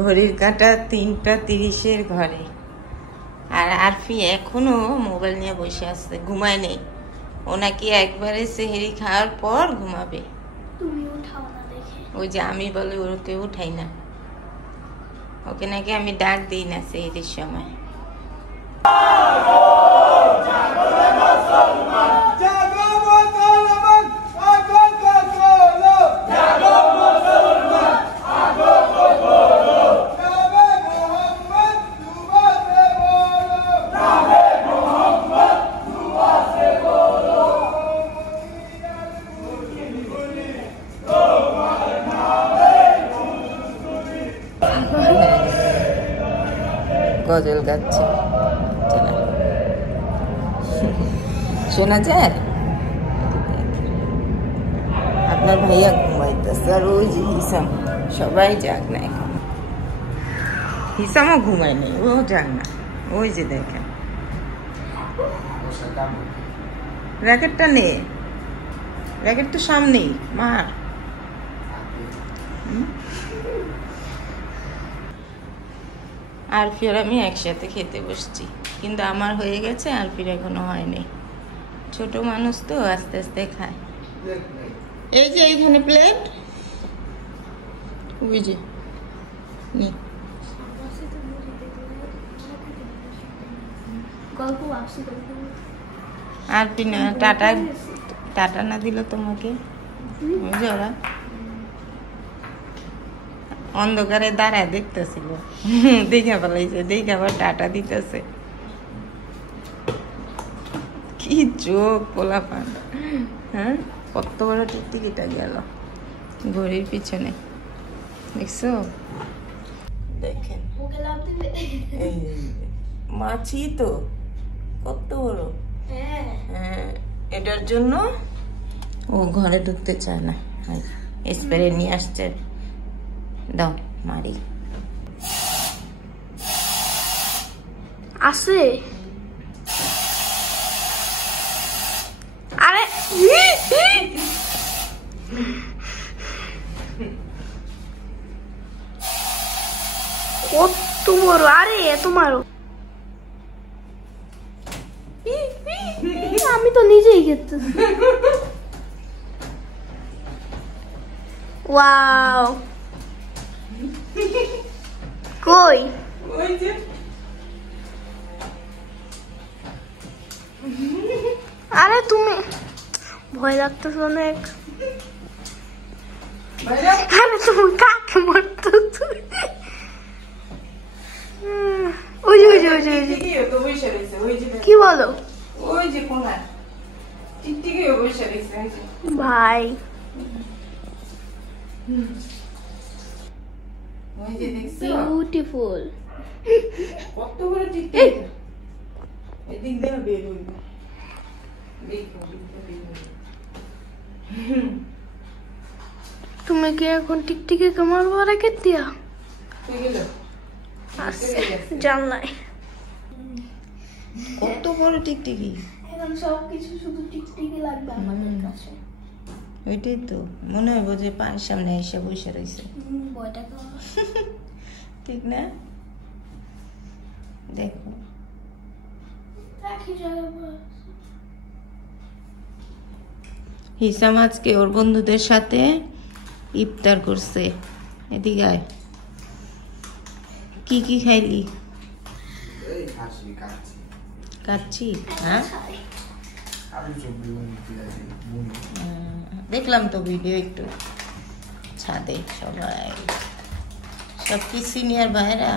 ঘড়ির কাঁটা 3:30 ঘরে। আর আরফি এখনো মোবাইল নিয়ে বসে আছে, ঘুমায় নেই। ও নাকি একবারে সেহরি খাওয়ার পর ঘুমাবে। ওই যে আমি বলে ওকে উঠাই না, ওকে নাকি আমি ডাক দিই না সেহরির সময়। গজল গাচ্ছে, শোনা যায়। আপনার ভাইয়া ঘুমাইতেছে, আর ওই যে হিসাম, সবাই যাক না এখন। হিসামও ঘুমায় নেই, ও যাক না। ওই যে দেখেন র্যাকেটটা নে, র্যাকেট তো সামনেই মার। আরফি আর আমি একসাথে খেতে বসছি, কিন্তু আমার হয়ে গেছে, আরফির এখনো হয়নি। ছোট মানুষ তো আস্তে আস্তে খায়। এই যে এইখানে প্লেট, ওই যে নি। আরফি না টাটা, টাটা না দিল তোমাকে, ওই যে ওরা অন্ধকারে দাঁড়ায় দেখতেছিল, দেখে ফেলাইছে, দেখে আবার টাটা দিতেছে। কি চোখ পোলাপান, হ্যাঁ কত বড় টিকটিকিটা গেল ঘড়ির পিছনে, দেখছো? দেখেন মাছি তো কত বড়। হ্যাঁ, এটার জন্য ও ঘরে ঢুকতে চায় না, স্প্রে নিয়ে আসছে। দাও মারি আছে। আরে কত বড়, আরে এত মারো। আমি তো নিজেই খেতে। ওয়াও, কই আরে তুমি ভয় লাগতেছ অনেক। আরে তুমি কাকে মারতো? ওই যে ওই যে ওই যে কি বলো? ওই যে কোনা টিকটিকি বসে রয়েছে ভাই। ওই যে দেখছো বিউটিফুল, কত বড় টিকটিকি। এদিক দিয়ে বের হইবে, দেখো তুমি কি এখন টিকটিকি কামার বারে কে দিয়া কই গেল? জানলাই কত বড় টিকটিকি। এখন সব কিছু শুধু টিকটিকি লাগবে আমাদের কাছে। ওইটাই তো মনে হয় যে পায়ের সামনে এসে বসে রয়েছে, ঠিক না? দেখো হিসাম আজকে ওর বন্ধুদের সাথে ইফতার করছে। এদিকে আয়, কি কি খাইলি? কাচ্ছি, হ্যাঁ দেখলাম তো ভিডিও একটু ছাদে সবাই, সব কি সিনিয়র ভাইরা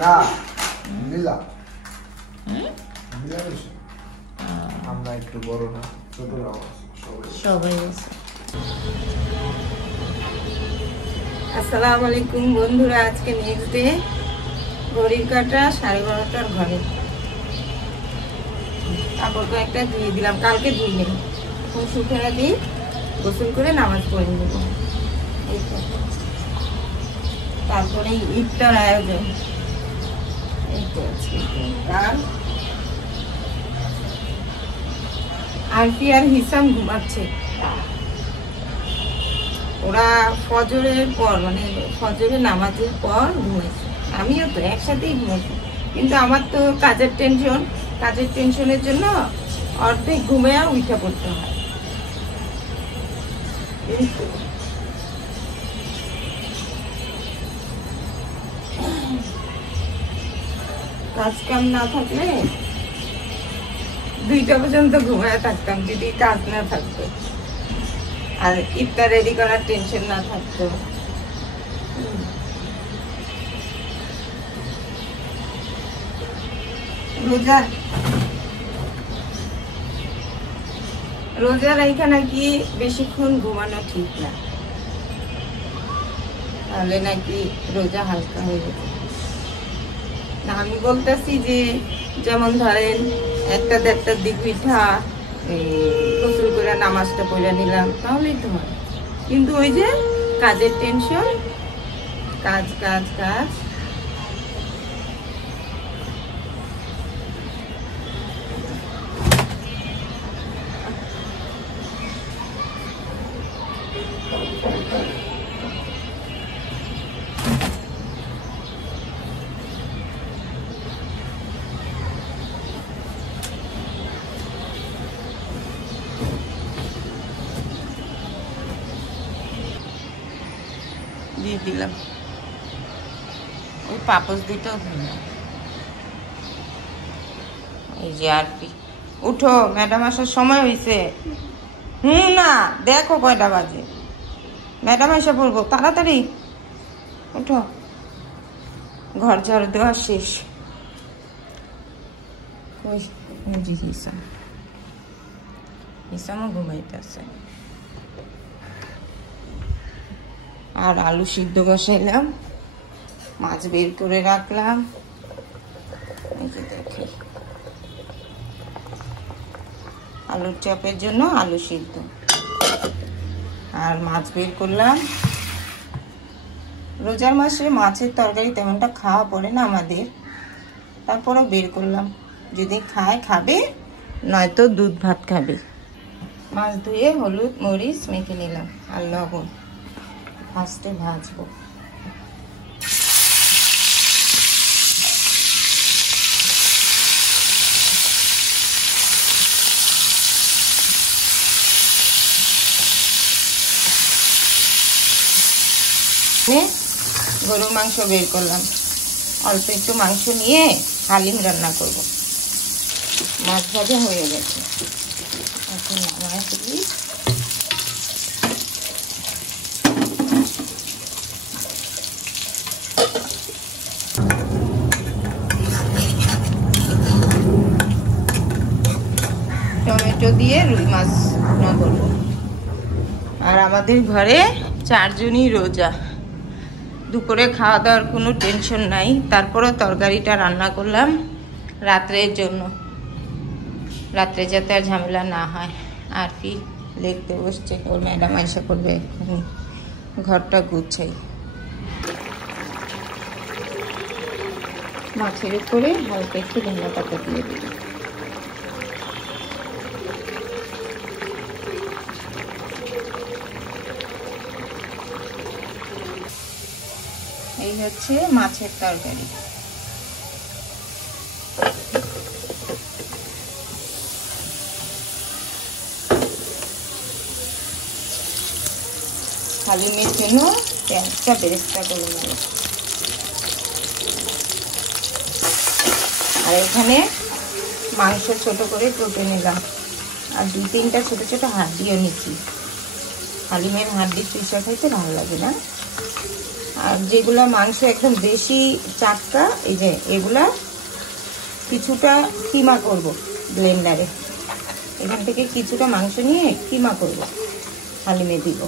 না মিলা আমরা একটু বড় না, ছোটরাও সবাই আছে। আসসালামু আলাইকুম বন্ধুরা, আজকে নেক্সট ডে, ঘড়ির কাঁটা 12:30 ঘরে। কাপড় কয়েকটা ধুয়ে দিলাম, কালকে ধুই নেই, খুব শুকিয়ে দিই, গোসল করে নামাজ পড়ে নেব। তারপরে ইফতার আয়োজন, এই তো আর আরফি আর হিসাম ঘুমাচ্ছে। ওরা ফজরের পর মানে ফজরের নামাজের পর ঘুমাইছে, আমিও তো একসাথেই ঘুমাইছি, কিন্তু আমার তো কাজের টেনশনের জন্য অর্ধেক ঘুমিয়ে উঠে পড়তে হয়। কাজ কাম না থাকলে 2টা পর্যন্ত ঘুমায় থাকতাম যদি কাজ না থাকতো আর ইফতার রেডি করার টেনশন না থাকতো। রোজা রাইখা নাকি বেশিক্ষণ ঘুমানো ঠিক না, তাহলে নাকি রোজা হালকা হয়ে যাবে। না আমি বলতেছি যে যেমন ধরেন 1টা-1:30টার দিক পিঠা গোসল করে নামাজটা পড়ে নিলাম তাহলেই তো হয়, কিন্তু ওই যে কাজের টেনশন, কাজ কাজ কাজ। দিয়ে দিলাম ওই পাপোশ দুটো দিলাম। এই যে আর কি, উঠো ম্যাডাম আসার সময় হয়েছে। না দেখো কয়টা বাজে, ম্যাডাম এসে পড়বো, তাড়াতাড়ি উঠো। ঘর ঝাড়ু দেওয়া শেষ। হিসামও ঘুমাইতেছে। আর আলু সিদ্ধ বসাইলাম, মাছ বের করে রাখলাম, এই যে দেখি আলুর চপের জন্য আলু সিদ্ধ আর মাছ বের করলাম। রোজার মাসে মাছের তরকারি তেমনটা খাওয়া পড়ে না আমাদের, তারপরেও বের করলাম, যদি খায় খাবে, নয়তো দুধ ভাত খাবে। মাছ ধুয়ে হলুদ মরিচ মেখে নিলাম আর লবণ, ফার্স্টে ভাজবো। গরুর মাংস বের করলাম, অল্প একটু মাংস নিয়ে হালিম রান্না করব। মাছ ভাজা হয়ে গেছে, এখন নামায় ফেলি। টমেটো দিয়ে রুই মাছ রান্না করবো। আর আমাদের ঘরে 4 জনই রোজা, দুপুরে খাওয়া দাওয়ার কোনো টেনশন নাই, তারপরেও তরকারিটা রান্না করলাম রাত্রের জন্য, রাত্রে যাতে আর ঝামেলা না হয়। আর কি লিখতে বসছে, ওর ম্যাডাম এসে করবে, ঘরটা গুছাই। মাছের উপরে হালকা একটু ধনিয়া পাতা দিয়ে দিই। এই হচ্ছে মাছের তরকারি। হালিমের জন্য পেঁয়াজটা বেরেস্তা করে নেব। আর এখানে মাংস ছোট করে কেটে নিলাম, আর 2-3টা ছোট ছোট হাড্ডিও নিচ্ছি। হালিমের হাড্ডি পিসা খাইতে ভালো লাগে না। আর যেগুলা মাংস একদম দেশি চাক্কা, এই যে এগুলা কিছুটা কিমা করব ব্লেন্ডারে। এখান থেকে কিছুটা মাংস নিয়ে কিমা করব, হালিমে দিব।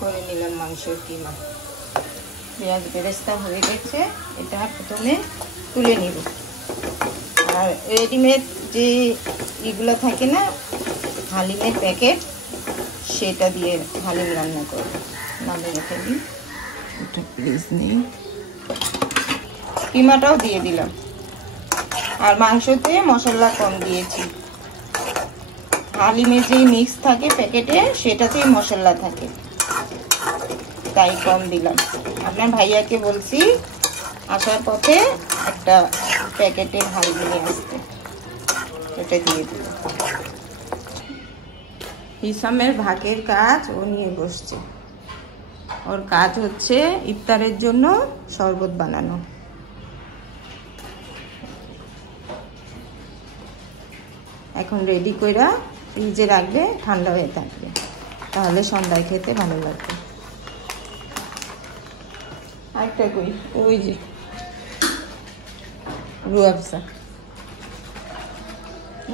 করে নিলাম মাংসের কিমা। পেঁয়াজ বেরেস্তা হয়ে গেছে, এটা প্রথমে তুলে নিব। আর রেডিমেড যে এগুলো থাকে না হালিমের প্যাকেট, সেটা দিয়ে হালিম রান্না করবো। নামে রেখে দিই, এটা প্লিজ নেই। কিমাটাও দিয়ে দিলাম। আর মাংসতে মশলা কম দিয়েছি, হালিমের যে মিক্স থাকে প্যাকেটে সেটাতেই মশলা থাকে, তাই কম দিলাম। আপনার ভাইয়াকে বলছি আসার পথে একটা প্যাকেটের হালিম নিয়ে আসতে, এটা দিয়ে দিল। হিসামের ভাগের কাজ ও নিয়ে বসছে। ওর কাজ হচ্ছে ইফতারের জন্য শরবত বানানো। এখন রেডি কইরা ফ্রিজে রাখবে, ঠান্ডা হয়ে থাকবে, তাহলে সন্ধ্যায় খেতে ভালো লাগবে। আরেকটা কই, ওই যে রুয়াবসা,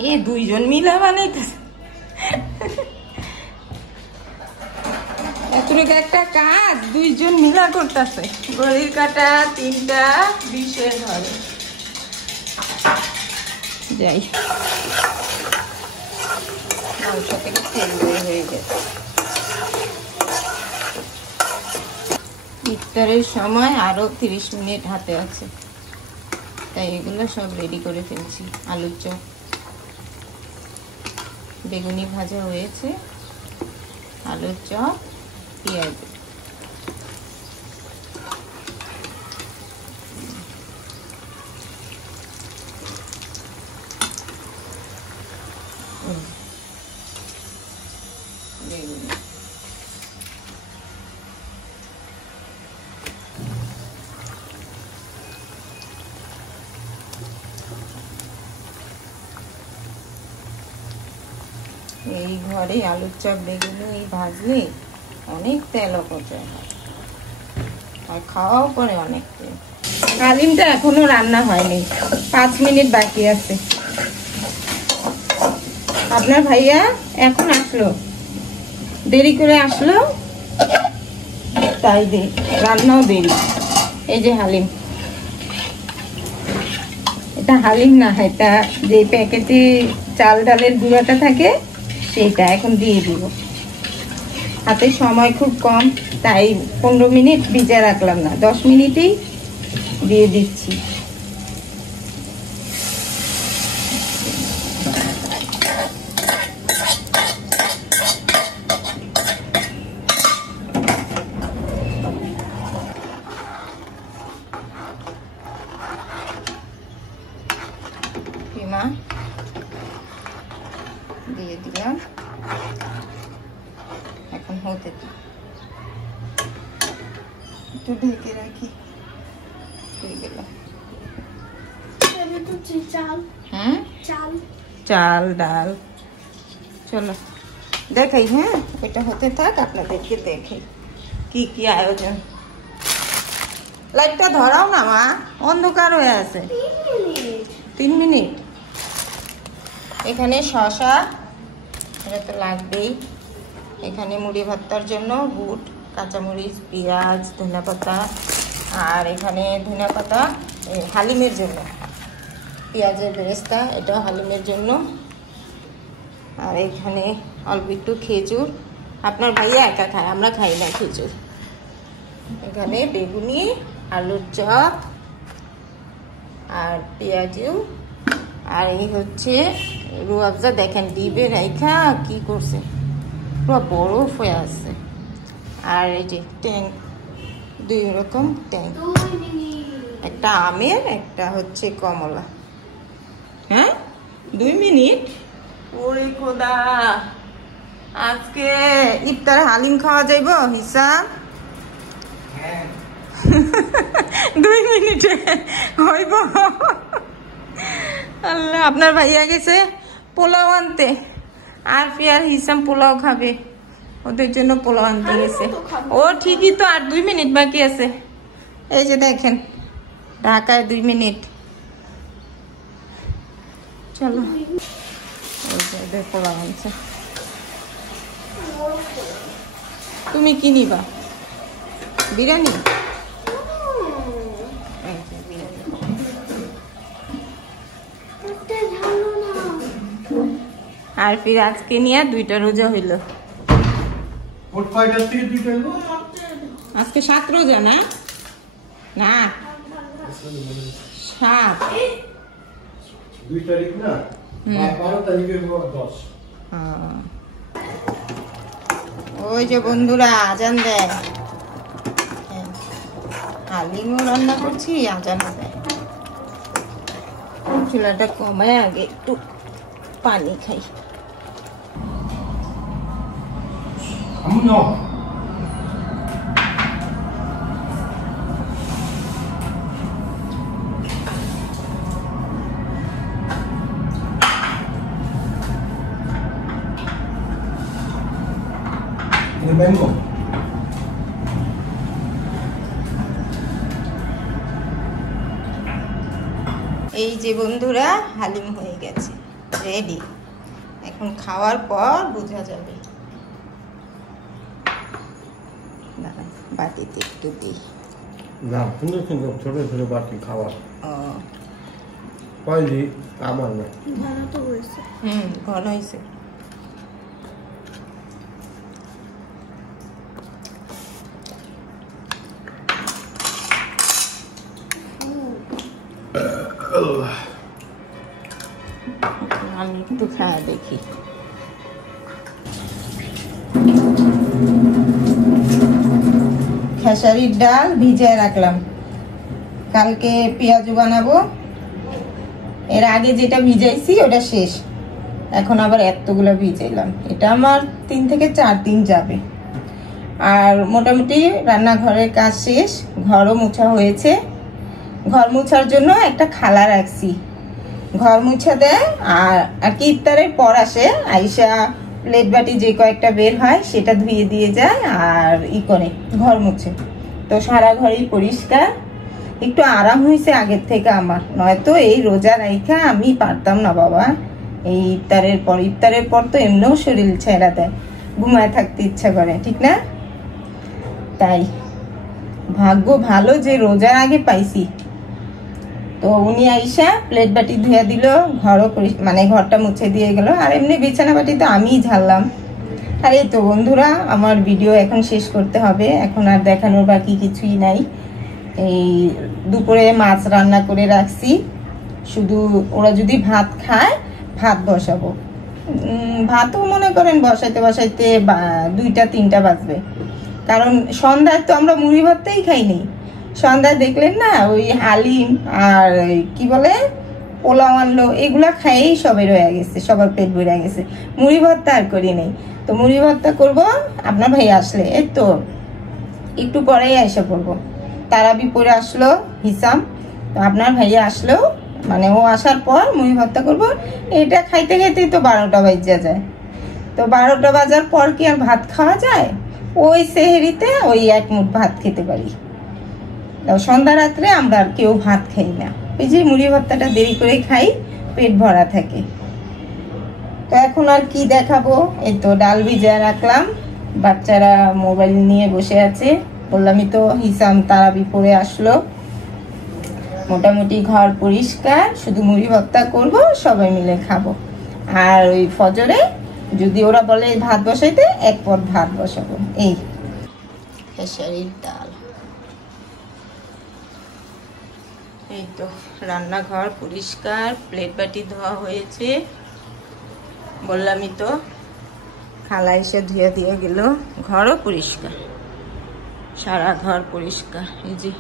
এ দুইজন মিলা বানাইতেছে। এতটুকু একটা কাজ দুইজন মিলা করতেছে। ঘড়ির কাটা 3টা 20 ধরে। যাই, মাংস থেকে তেল বের হয়ে গেছে। ইফতারের সময় আরো 30 মিনিট হাতে আছে, তাই এগুলো সব রেডি করে ফেলছি। আলুর চপ, বেগুনি ভাজা হয়েছে, আলুর চপ, পেঁয়াজ। বেগুনি, এই ঘরে আলুর চপ বেগুনি ভাজলে অনেক তেল অপচয় হয়, আর খাওয়াও পরে অনেক তেল। হালিমটা এখনো রান্না হয়নি, 5 মিনিট বাকি আছে। আপনার ভাইয়া এখন আসলো, দেরি করে আসলো, তাই রান্নাও দেরি। এই যে হালিম, এটা হালিম না, এটা যে প্যাকেটে চাল ডালের গুঁড়াটা থাকে সেটা এখন দিয়ে দিব। হাতে সময় খুব কম, তাই 15 মিনিট ভিজে রাখলাম না, 10 মিনিটেই দিয়ে দিচ্ছি। মা দিয়ে দিলাম, এখন হতে একটু ঢেকে রাখি। হয়ে গেল। হ্যাঁ, চাল ডাল, চলো দেখাই। হ্যাঁ, এটা হতে থাক, আপনাদেরকে দেখাই কি কি আয়োজন। লাইটটা ধরাও না মা, অন্ধকার হয়ে আছে। 3 মিনিট। এখানে শসা, এটা তো লাগবেই। এখানে মুড়ি ভর্তার জন্য বুট, কাঁচামরিচ, পেঁয়াজ, ধনেপাতা, আর এখানে ধনেপাতা হালিমের জন্য, পেঁয়াজের বেরেস্তা, এটাও হালিমের জন্য। আর এখানে অল্প একটু খেজুর, আপনার ভাইয়া একা খায়, আমরা খাই না খেজুর। এখানে বেগুনি, আলুর চপ আর পেঁয়াজু, আর এই হচ্ছে রুয়াবজা। দেখেন ডিবে রাইখা কি করছে, পুরো বরফ হয়ে আছে। আর এই যে ট্যাং, 2 রকম ট্যাং, একটা আমের, একটা হচ্ছে কমলা। হ্যাঁ, 2 মিনিট। ওরে খোদা, আজকে ইফতার হালিম খাওয়া যাইব হিসাব? 2 মিনিটে হইব? আল্লাহ, আপনার ভাইয়া গেছে পোলাও আনতে, আর ফির হিসাম পোলাও খাবে, ওদের জন্য পোলাও আনতে গেছে। ও ঠিকই তো, আর 2 মিনিট বাকি আছে। এই যে দেখেন, ঢাকায় 2 মিনিট। চলো, এই যে পোলাও আনছে। তুমি কি নিবা? বিরিয়ানি? আর ফির আজকে নিয়ে 2টা রোজা হইল। আজকে 7 রোজা না? না, 7। 2 তারিখ না, 12 তারিখের 10। ওই যে বন্ধুরা আজান দেয়, হালিমও রান্না করছি, আজান দেয়। চুলাটা কমায় আগে একটু পানি খাই। Vengo. এই যে বন্ধুরা হালিম হয়ে গেছে, রেডি। এখন খাওয়ার পর বোঝা যাবে। বাটিতে একটু দিই। না, সুন্দর সুন্দর ছোট ছোট বাটি খাওয়া। ও পাইলি আমার না। ভালো তো হয়েছে। ঘন হয়েছে। আমি একটু খাওয়া দেখি। খেসারির ডাল ভিজিয়ে রাখলাম, কালকে পেঁয়াজু বানাবো। এর আগে যেটা ভিজাইছি ওটা শেষ, এখন আবার এতগুলো ভিজাইলাম। এটা আমার 3 থেকে 4 দিন যাবে। আর মোটামুটি রান্নাঘরের কাজ শেষ, ঘরও মোছা হয়েছে। ঘর মোছার জন্য একটা খালা রাখছি, ঘর মুছা দেয়। আর কি ইফতারের পর আসে, আইসা প্লেট বাটি যে কয়েকটা বের হয় সেটা ধুয়ে দিয়ে যায় আর করে ঘর মুছে। তো সারা ঘরই পরিষ্কার, একটু আরাম হয়েছে আগের থেকে আমার। নয়তো এই রোজা রাইখা আমি পারতাম না বাবা। এই ইফতারের পর তো এমনিও শরীর ছেড়া দেয়, ঘুমায় থাকতে ইচ্ছা করে, ঠিক না? তাই ভাগ্য ভালো যে রোজার আগে পাইছি। তো উনি আইসা প্লেট বাটি ধুয়ে দিল, ঘরও মানে ঘরটা মুছে দিয়ে গেল। আর এমনি বিছানা বাটি তো আমিই ঝাড়লাম। আর এই তো বন্ধুরা, আমার ভিডিও এখন শেষ করতে হবে, এখন আর দেখানোর বাকি কিছুই নাই। এই দুপুরে মাছ রান্না করে রাখছি, শুধু ওরা যদি ভাত খায় ভাত বসাবো। ভাতও মনে করেন বসাইতে বসাইতে 2টা-3টা বাজবে, কারণ সন্ধ্যায় তো আমরা মুড়ি ভাতটাই খাইনি। সন্ধ্যায় দেখলেন না, ওই হালিম আর কি বলে পোলাও আনলো, এগুলা খাইয়েই সবাই রয়ে গেছে, সবার পেট ভরে গেছে। মুড়ি ভর্তা আর করি নেই। তো মুড়ি ভর্তা করবো আপনার ভাই আসলে, এই তো একটু পরেই এসে পড়বো। তারাবি পরে আসলো হিসাম, তো আপনার ভাইয়া আসলো, মানে ও আসার পর মুড়ি ভর্তা করবো। এটা খাইতে খাইতেই তো 12টা বাজা যায়। তো 12টা বাজার পর কি আর ভাত খাওয়া যায়? ওই সেহরিতে ওই 1 মুঠ ভাত খেতে পারি। সন্ধ্যা রাত্রে আমরা আর কেউ ভাত খাই না, ওই যে মুড়ি ভর্তাটা দেরি করে খাই, পেট ভরা থাকে। তো এখন আর কি দেখাবো, এই তো ডাল ভিজিয়ে রাখলাম, বাচ্চারা মোবাইল নিয়ে বসে আছে। বললামই তো হিসাম তারাবি পরে আসলো। মোটামুটি ঘর পরিষ্কার, শুধু মুড়ি ভর্তা করবো, সবাই মিলে খাবো। আর ওই ফজরে যদি ওরা বলে ভাত বসাইতে, 1 পদ ভাত বসাবো। এই খেসারির ডাল। এই তো রান্নাঘর পরিষ্কার, প্লেট বাটি ধোয়া হয়েছে। বললামই তো, খালা এসে ধুয়ে দিয়ে গেল। ঘরও পরিষ্কার, সারা ঘর পরিষ্কার। এই যে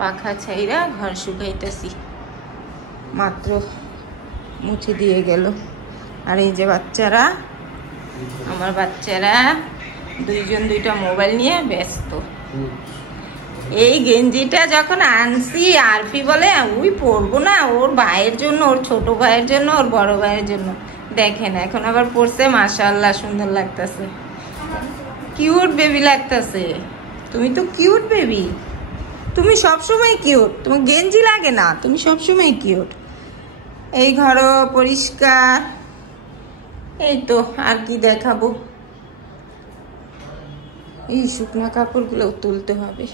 পাখা ছাইরা ঘর শুকাইতেছি, মাত্র মুছে দিয়ে গেল। আর এই যে বাচ্চারা, আমার বাচ্চারা 2জন 2টা মোবাইল নিয়ে ব্যস্ত। এই গেঞ্জিটা যখন আনছি, আরফি বলে ওই পরবো না, ওর ভাইয়ের জন্য, ওর ছোট ভাইয়ের জন্য, ওর বড় ভাইয়ের জন্য। দেখেন এখন আবার পরছে, মাশাআল্লাহ সুন্দর লাগতেছে, কিউট বেবি লাগতেছে। তুমি তো কিউট বেবি, তুমি সবসময় কিউট, তোমার গেঞ্জি লাগে না, তুমি সবসময় কিউট। এই ঘরও পরিষ্কার। এই তো আর কি দেখাবো, এই শুকনা কাপড়গুলো তুলতে হবে।